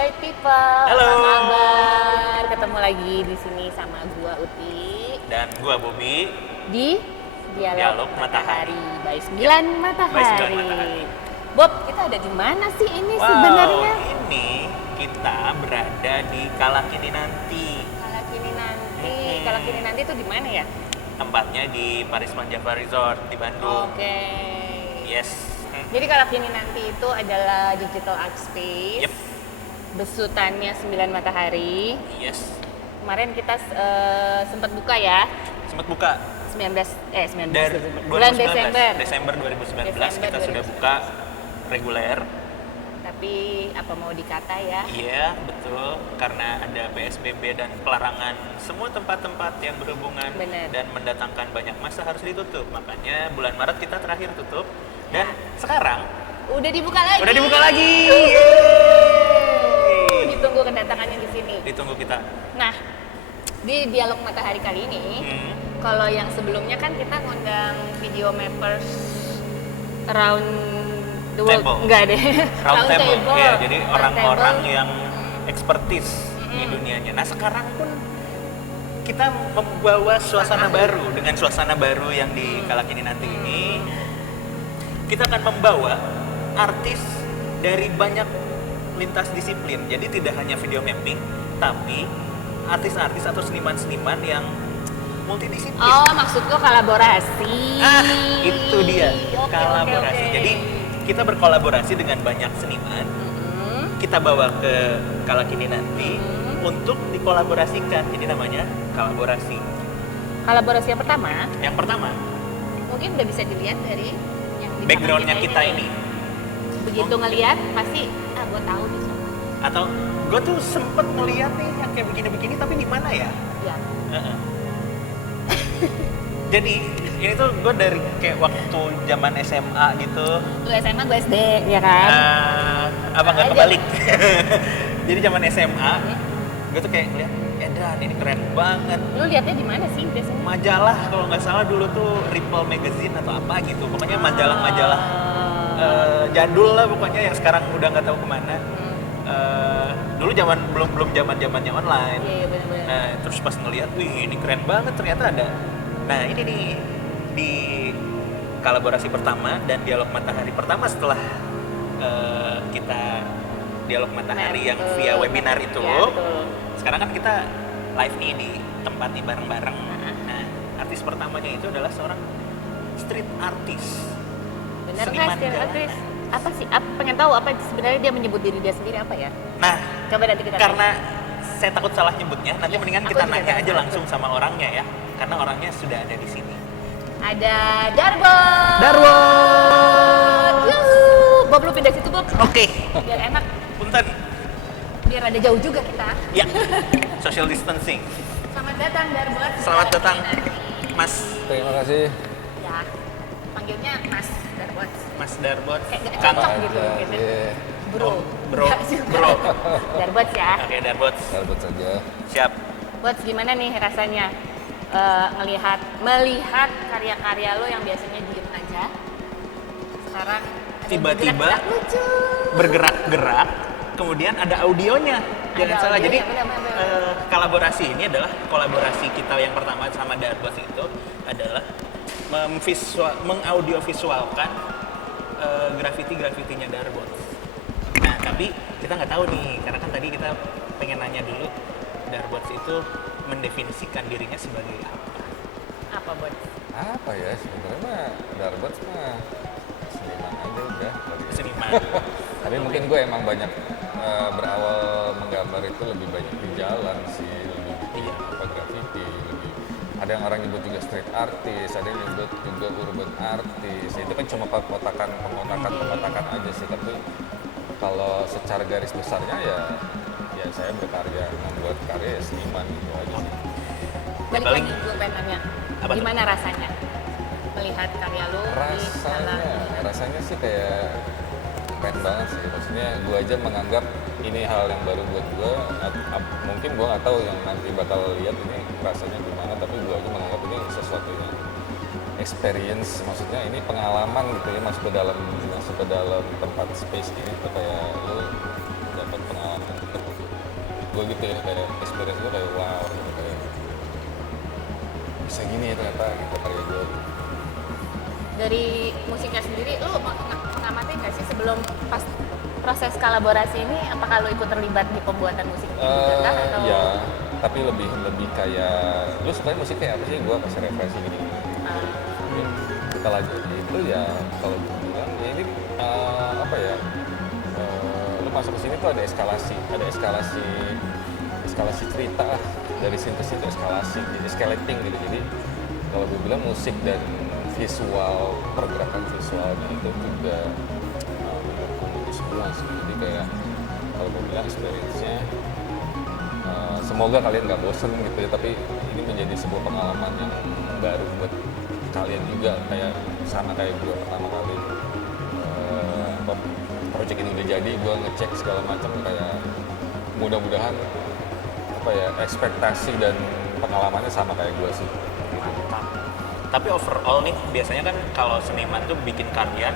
Bright People. Halo. Apa kabar? Ketemu lagi di sini sama gua Uti Dan gua Bobby di Dialog Matahari. by 9 Matahari. By 9 Matahari. Bob, kita ada di mana sih ini sebenarnya? Ini kita berada di Kalakini nanti. Kalakini nanti. Hmm. Kalakini nanti itu di mana ya? Tempatnya di Parisman Java Resort di Bandung. Oke. Yes. Jadi Kalakini nanti itu adalah digital art space. Yep. Besutannya 9 Matahari. Yes. Kemarin kita sempat buka ya. Sempat buka 19 dari bulan 2019. Desember. Desember 2019 kita Desember sudah buka reguler. Tapi apa mau dikata ya? Iya, betul. Karena ada PSBB dan pelarangan semua tempat-tempat yang berhubungan Bener. dan mendatangkan banyak massa harus ditutup. Makanya bulan Maret kita terakhir tutup. Dan Ya. sekarang Udah dibuka lagi. udah dibuka lagi. Ditunggu kedatangannya di sini. Ditunggu kita. Nah, di Dialog Matahari kali ini, kalau yang sebelumnya kan kita ngundang video mappers around the world. Table. Enggak deh. Round table. Iya, jadi Round orang-orang table. yang expertise di dunianya. Nah, sekarang pun kita membawa suasana baru dengan suasana baru yang di Kalakini nanti ini. Kita akan membawa artis dari banyak lintas disiplin. Jadi tidak hanya video mapping, tapi artis-artis atau seniman-seniman yang multidisiplin. Oh, maksud lo kolaborasi. Itu dia, Oke, kolaborasi. oke. Jadi kita berkolaborasi dengan banyak seniman. Kita bawa ke Kalakini nanti untuk dikolaborasikan. Jadi namanya kolaborasi. Kolaborasi yang pertama, Yang pertama, mungkin udah bisa dilihat dari yang di backgroundnya belakang kita ini. Begitu ngelihat pasti gue tahu nih siapa. Atau gue tuh sempet ngeliat nih yang kayak begini-begini, tapi di mana ya? Ya. Heeh. Jadi ini tuh gue dari kayak waktu zaman SMA gitu. Lu SMA, gue SD, ya kan? Apa nggak Aja. kebalik? Jadi zaman SMA, gue tuh kayak ngeliat, edan ini keren banget. Lu lihatnya di mana sih biasanya? Majalah kalau nggak salah dulu tuh Ripple Magazine atau apa gitu. Pokoknya majalah-majalah jadul lah pokoknya yang sekarang udah nggak tahu kemana. Dulu belum zamannya online. Iya, benar-benar. Nah, terus pas ngeliat, wih ini keren banget ternyata ada. Nah, ini nih di kolaborasi pertama dan dialog matahari pertama setelah kita dialog matahari yang Betul. via webinar itu. Ya, betul. Sekarang kan kita live nih di tempat nih bareng-bareng. Nah, artis pertamanya itu adalah seorang street artist. Bener nggak Seniman sih, jalanan. artis? Apa sih? Pengen tahu apa sebenarnya dia menyebut diri dia sendiri apa ya? Nah, Coba nanti kita karena saya takut salah nyebutnya, nanti Ya, mendingan aku kita juga nanya takut. aja langsung sama orangnya ya. Karena orangnya sudah ada di sini. ada Darbot. Darbot. Yuhu. Bob, lu pindah situ, Bob. Oke, Biar enak. punten. Biar ada jauh juga kita. Ya, social distancing. Selamat datang, Darbot. Selamat datang, Mas. Terima kasih. Ya, panggilnya Mas Darbot. Mas Darbot. Kayak gak Kang. cocok gitu. Ada, gitu. iya. Bro. Oh, bro. Nggak juga. Bro. Darbot ya. Oke, Darbot. Darbot saja. Siap. Buat gimana nih rasanya melihat karya-karya lo yang biasanya diem aja, sekarang ada Tiba-tiba bergerak-gerak lucu. Bergerak-gerak, kemudian ada audionya. Jangan Ada salah. Jadi audionya, benar-benar. kolaborasi ini adalah kolaborasi kita yang pertama sama Darbot itu adalah mengaudiovisualkan grafiti-grafitinya Darbot. Nah, tapi kita nggak tahu nih, karena kan tadi kita pengen nanya dulu Darbot itu mendefinisikan dirinya sebagai apa? Apa buat? Apa ya sebenarnya mah Darbot mah seniman aja udah. Seniman. Tapi mungkin gue emang banyak berawal menggambar itu lebih banyak di jalan sih, lebih Iya. apa graffiti, lebih ada yang orang nyebut juga street artist, ada yang nyebut juga urban artist. Itu kan cuma pemotakan aja sih, tapi kalau secara garis besarnya ya saya berkarya, membuat karya ya seniman gitu aja sih. Balik paling- lagi gue pengen nanya, Apa tuh? gimana rasanya melihat karya lo di Rasanya sih kayak keren banget sih. Maksudnya gue aja menganggap ini hal yang baru buat gue. Mungkin gue nggak tahu yang nanti bakal lihat ini rasanya gimana, tapi gue aja menganggap ini sesuatu yang experience. Maksudnya ini pengalaman gitu ya, masuk ke dalam tempat space ini tuh kayak lo dapat pengalaman gue gitu ya, kayak experience gue kayak wow gitu, kayak bisa gini ya ternyata gitu karya gue. Dari musiknya sendiri, lu mengamati nggak sih sebelum pas proses kolaborasi ini, apakah lu ikut terlibat di pembuatan musik juga kah, atau? Ya, tapi lebih kayak lu suka musik kayak apa sih? Gue kasih referensi gini. Kita lanjut itu ya kalau gue bilang ya ini apa ya? Lu masuk ke sini tuh ada eskalasi cerita lah, dari sintesis itu eskalasi, jadi escalating gitu. Jadi kalau gue bilang musik dan visual, pergerakan visualnya itu juga menurutku semua sih. Jadi kayak kalau gue bilang experience-nya semoga kalian nggak bosen gitu ya, tapi ini menjadi sebuah pengalaman yang baru buat kalian juga, kayak sama kayak gue pertama kali project ini udah jadi, gue ngecek segala macam, kayak mudah-mudahan apa ya, ekspektasi dan pengalamannya sama kayak gue sih. Mantap. Tapi overall nih, biasanya kan kalau seniman tuh bikin karya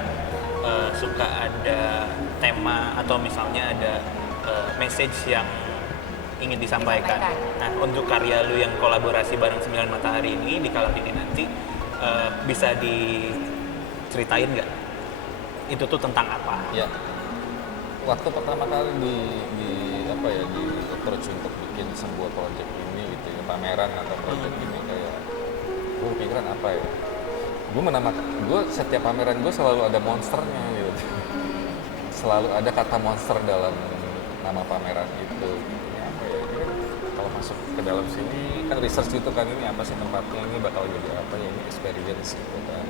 suka ada tema atau misalnya ada message yang ingin disampaikan. Nah, untuk karya lu yang kolaborasi bareng 9 Matahari ini di Kalak Ini nanti bisa diceritain nggak? Itu tuh tentang apa? Ya, waktu pertama kali di approach untuk bikin sebuah project ini gitu ya, pameran atau project ini, kayak gue pikiran apa ya, gue setiap pameran gue selalu ada monsternya gitu, selalu ada kata monster dalam nama pameran itu. Ini apa ya, ini kan kalau masuk ke dalam sini kan research gitu kan, ini apa sih tempatnya, ini bakal jadi apa ya, ini experience gitu kan.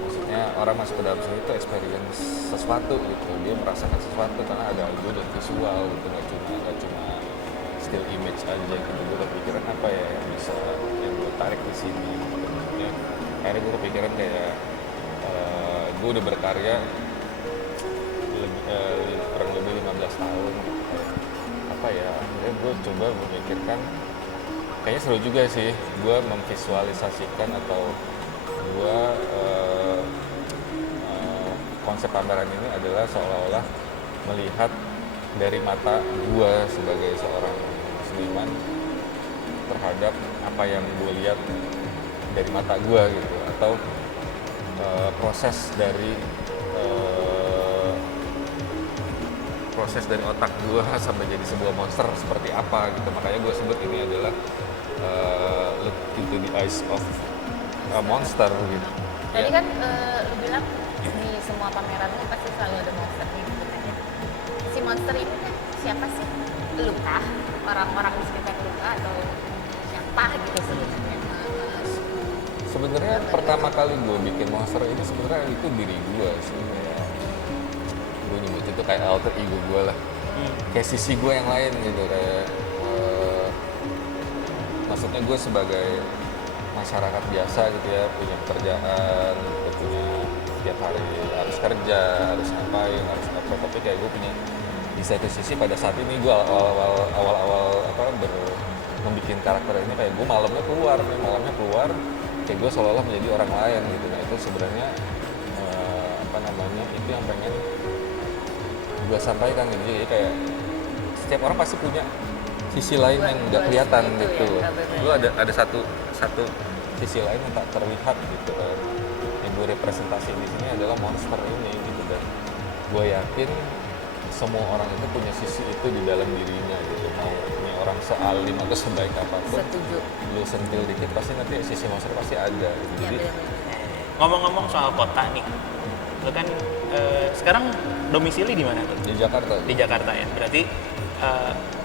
Maksudnya orang masuk ke dalam sini itu experience sesuatu gitu, dia merasakan sesuatu karena ada audio dan visual gitu, nggak cuma still image aja gitu. Gue kepikiran apa ya yang bisa yang gue tarik di sini gitu. Maksudnya akhirnya gue kepikiran kayak gue udah berkarya kurang lebih 15 tahun gitu. Apa ya, akhirnya gue coba memikirkan kayaknya seru juga sih gue memvisualisasikan atau gue konsep pameran ini adalah seolah-olah melihat dari mata gue sebagai seorang seniman terhadap apa yang gue lihat dari mata gue gitu, atau proses dari otak gue sampai jadi sebuah monster seperti apa gitu. Makanya gue sebut ini adalah look into the eyes of a monster gitu. Tadi Ya. kan lu bilang di semua pameran lu pasti selalu ada monster gitu kan ya. Si monster ini kan siapa sih? Lu kah? Orang-orang di sekitar lu kah? Atau siapa gitu sebenarnya? Sebenarnya pertama kali gue bikin monster ini sebenarnya itu diri gue sih. Gue nyebut itu kayak alter ego gue lah. Kayak sisi gue yang lain gitu, kayak maksudnya gue sebagai masyarakat biasa gitu ya, punya pekerjaan, gue punya tiap hari harus kerja, harus ngapain, harus apa, tapi kayak gue punya di satu sisi pada saat ini gue awal-awal membuat karakter ini, kayak gue malamnya keluar kayak gue seolah-olah menjadi orang lain gitu. Nah itu sebenarnya itu yang pengen gue sampaikan gitu. Jadi kayak setiap orang pasti punya sisi lain yang nggak kelihatan gitu. Lu ada satu sisi lain yang tak terlihat gitu kan. Yang gue representasi di sini adalah monster ini gitu, dan gue yakin semua orang itu punya sisi itu di dalam dirinya gitu. Mau punya orang sealim atau sebaik apapun, Setuju. lu sentil dikit pasti nanti sisi monster pasti ada gitu. Ya, Jadi Ngomong-ngomong soal kota nih, lu kan sekarang domisili di mana tuh? di Jakarta, Di Jakarta ya. Berarti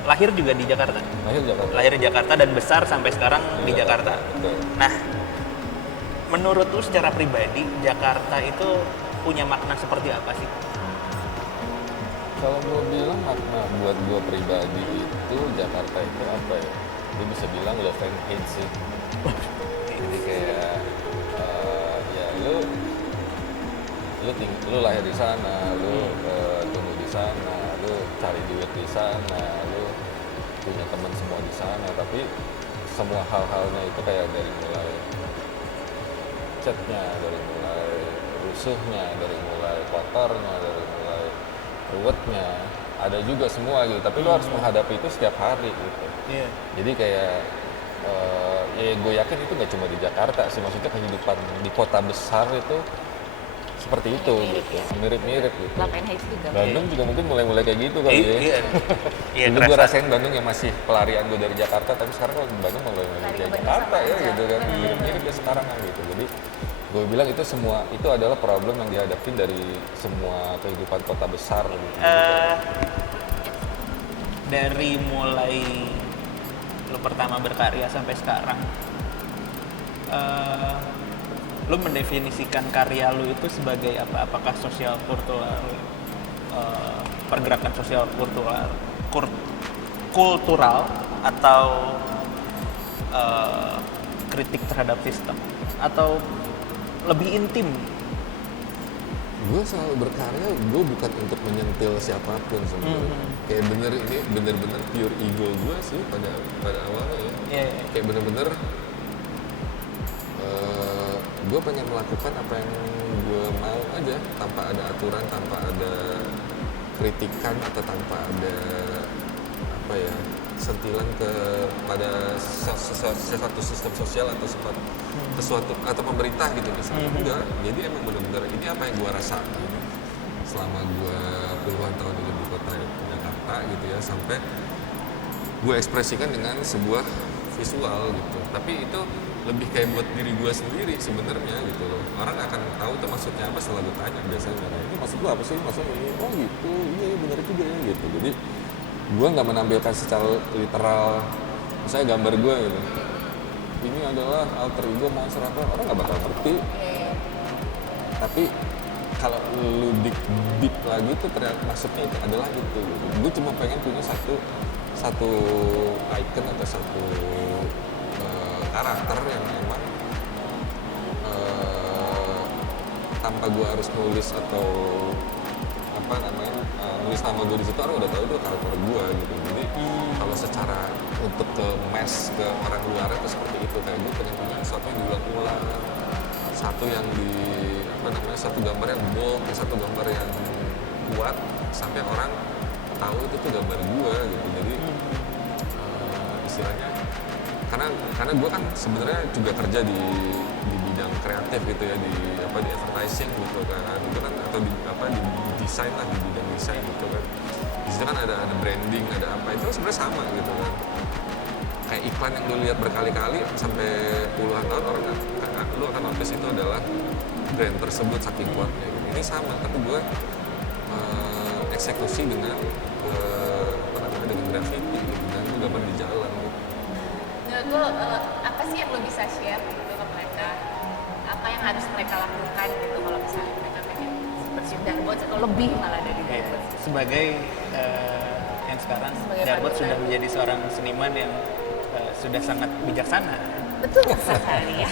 lahir juga di Jakarta. lahir di Jakarta. Lahir di Jakarta dan besar sampai sekarang di Jakarta. Betul. Nah, menurut lu secara pribadi Jakarta itu punya makna seperti apa sih? Kalau gue bilang makna buat gue pribadi itu Jakarta itu apa ya? Gue bisa bilang love and hate sih. Jadi kayak ya lu lahir di sana, lu tumbuh di sana, lu cari duit di sana, lu punya teman semua di sana, tapi semua hal-halnya itu kayak dari mulai catnya, dari mulai rusuhnya, dari mulai kotornya, dari mulai ruwetnya, ada juga semua gitu, tapi lu harus menghadapi itu setiap hari gitu. Iya. Jadi kayak ya gue yakin itu nggak cuma di Jakarta sih, maksudnya kehidupan di kota besar itu seperti itu Mirip-mirip gitu, ya. mirip-mirip gitu. Lapen Heights juga. Bandung juga mungkin mulai kayak gitu kali ya. Iya. Iya, Dulu gue kerasa. rasain Bandung yang masih pelarian gue dari Jakarta, tapi sekarang kalau di Bandung mulai Lari kayak ke Bandung Jakarta sama ya aja. gitu kan, mirip-mirip ya sekarang kan gitu. Jadi gue bilang itu semua itu adalah problem yang dihadapin dari semua kehidupan kota besar gitu. Dari mulai lu pertama berkarya sampai sekarang, lu mendefinisikan karya lu itu sebagai apa? Apakah sosial kultural, pergerakan sosial kultural atau kritik terhadap sistem, atau lebih intim? Gue selalu berkarya, gue bukan untuk menyentil siapapun sebenarnya. Kayak ini bener-bener pure ego gue sih pada awalnya ya. Iya. Kayak bener-bener gue pengen melakukan apa yang gue mau aja, tanpa ada aturan, tanpa ada kritikan, atau tanpa ada apa ya, sentilan kepada sesuatu sistem sosial atau sesuatu atau pemerintah gitu misalnya. Enggak, jadi emang benar-benar ini apa yang gue rasain selama gue puluhan tahun hidup di kota Jakarta gitu ya, sampai gue ekspresikan dengan sebuah visual gitu. Tapi itu lebih kayak buat diri gue sendiri sebenarnya gitu loh. Orang akan tahu tuh maksudnya apa setelah gue tanya biasanya, ini maksud lu apa sih, maksudnya ini, oh gitu, iya benar juga ya gitu. Jadi gue nggak menampilkan secara literal, misalnya gambar gue gitu, ini adalah alter ego monster apa, orang nggak bakal ngerti. Tapi kalau lu deep lagi tuh ternyata maksudnya itu adalah itu gitu. Gue cuma pengen punya satu icon atau satu karakter yang memang tanpa gue harus nulis atau apa namanya nulis nama gue di situ, orang udah tahu itu karakter gue gitu. Jadi kalau secara untuk ke mass ke orang luar itu seperti itu, kayak gue pengen punya sesuatu yang diulang-ulang, satu yang di apa namanya, satu gambar yang bold, satu gambar yang kuat sampai orang tahu itu tuh gambar gue gitu. Jadi istilahnya karena gue kan sebenarnya juga kerja di bidang kreatif gitu ya, di advertising gitu kan, itu kan atau di desain lah, di bidang desain gitu kan. Di situ kan ada branding, ada apa, itu sebenarnya sama gitu kan. Kayak iklan yang lu lihat berkali-kali sampai puluhan tahun, orang lu akan notice itu adalah brand tersebut saking kuatnya gitu. Ini sama, tapi gue eksekusi dengan dengan graffiti gitu, dan gue gambar di jalan gitu. Menurut lo apa sih yang lo bisa share gitu ke mereka? Apa yang harus mereka lakukan gitu kalau misalnya mereka pengen seperti Darbots atau lebih malah dari Darbots? Sebagai yang sekarang Sebagai Darbots panutan. sudah menjadi seorang seniman yang sudah sangat bijaksana. Betul sekali ya.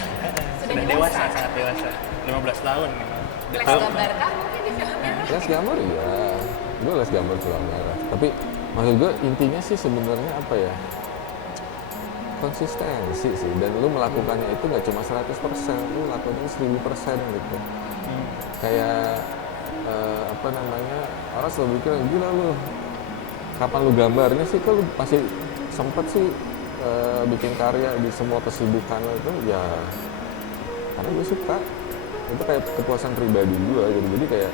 Sudah dewasa, sangat dewasa. 15 tahun. Les gambar kah mungkin di filmnya? Les gambar ya, gue les gambar tulang merah. Tapi maksud gue intinya sih sebenarnya apa ya, konsistensi sih. Dan lu melakukannya itu nggak cuma 100%, lu lakukannya 1000% gitu. Kayak apa namanya, orang selalu mikir gila lu kapan lu gambarnya sih, kalau lu masih sempet sih bikin karya di semua kesibukan lo itu ya karena gue suka. Itu kayak kepuasan pribadi gue gitu. Jadi kayak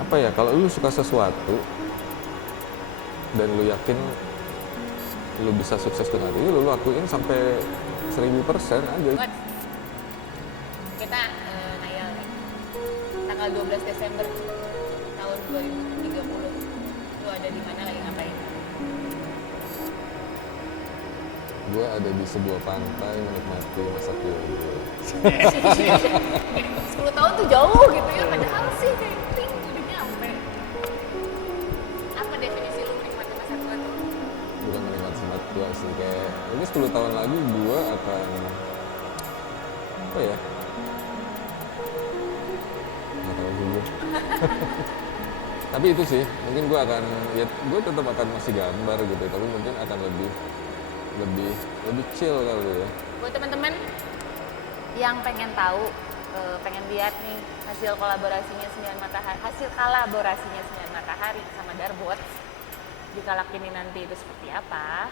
apa ya, kalau lu suka sesuatu dan lu yakin lu bisa sukses dengan itu, lu lakuin sampai 1000% aja. Buat kita ngayal nih, tanggal 12 Desember tahun 2030 lu ada di mana, lagi ngapain? Gue ada di sebuah pantai menikmati masa tua gue. 10 tahun tuh jauh gitu ya, padahal sih kayak ting udah nyampe. Apa definisi lu menikmati masa tua tuh? Bukan menikmati masa tua sih, kayak ini 10 tahun lagi gue akan apa ya, nggak tahu juga. Tapi itu sih, mungkin gue akan, ya gue tetap akan masih gambar gitu, tapi mungkin akan lebih chill kali ya. Buat teman-teman yang pengen tahu, pengen lihat nih hasil kolaborasinya Sembilan Matahari, hasil kolaborasinya Sembilan Matahari matahari sama darbot di Kalakini nanti itu seperti apa,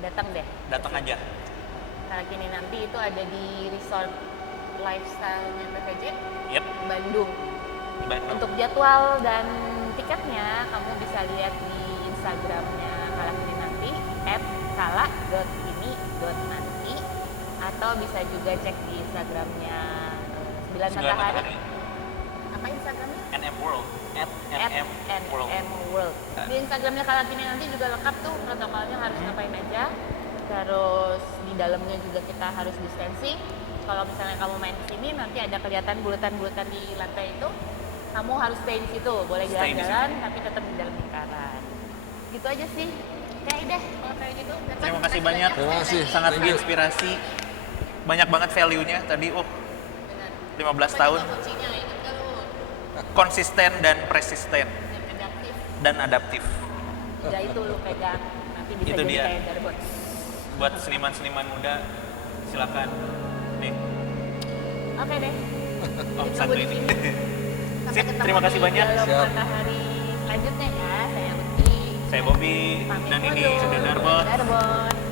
datang deh. Datang aja. Kalakini nanti itu ada di Resort Lifestyle-nya PVJ Yep. Bandung. Di Bandung. Untuk jadwal dan tiketnya kamu bisa lihat di Instagramnya Kalakini nanti @kala.ini.nanti atau bisa juga cek di Instagramnya 9 Matahari. Apa Instagramnya? NM World. @NM World. NM World. Di Instagramnya Kalakini nanti juga lengkap tuh protokolnya harus ngapain aja. Terus di dalamnya juga kita harus distancing. Kalau misalnya kamu main di sini nanti ada kelihatan bulatan-bulatan di lantai itu, kamu harus stay di situ. Boleh Stay di jalan-jalan tapi tetap di dalam lingkaran. Gitu aja sih. Kayak deh kalau kayak gitu. Terima kasih banyak. Terima kasih. Sangat Thank you. menginspirasi. Banyak banget value-nya tadi. Oh, Benar. 15 Apa tahun. juga kuncinya, ingat gak lu? Konsisten dan persisten Dan adaptif. dan adaptif. Udah itu lu pegang. Nanti bisa Itu jadi dia. kayak darbot. Buat seniman-seniman muda, silakan. Nih, Oke deh. oh Ditunggu satu di ini. sini. Sampai Sip, ketemu terima kasih di banyak. Dialog Siap. Matahari selanjutnya ya. Saya Uti. Saya Bobby Pamit dan ini dulu. sudah Darbot. Darbot.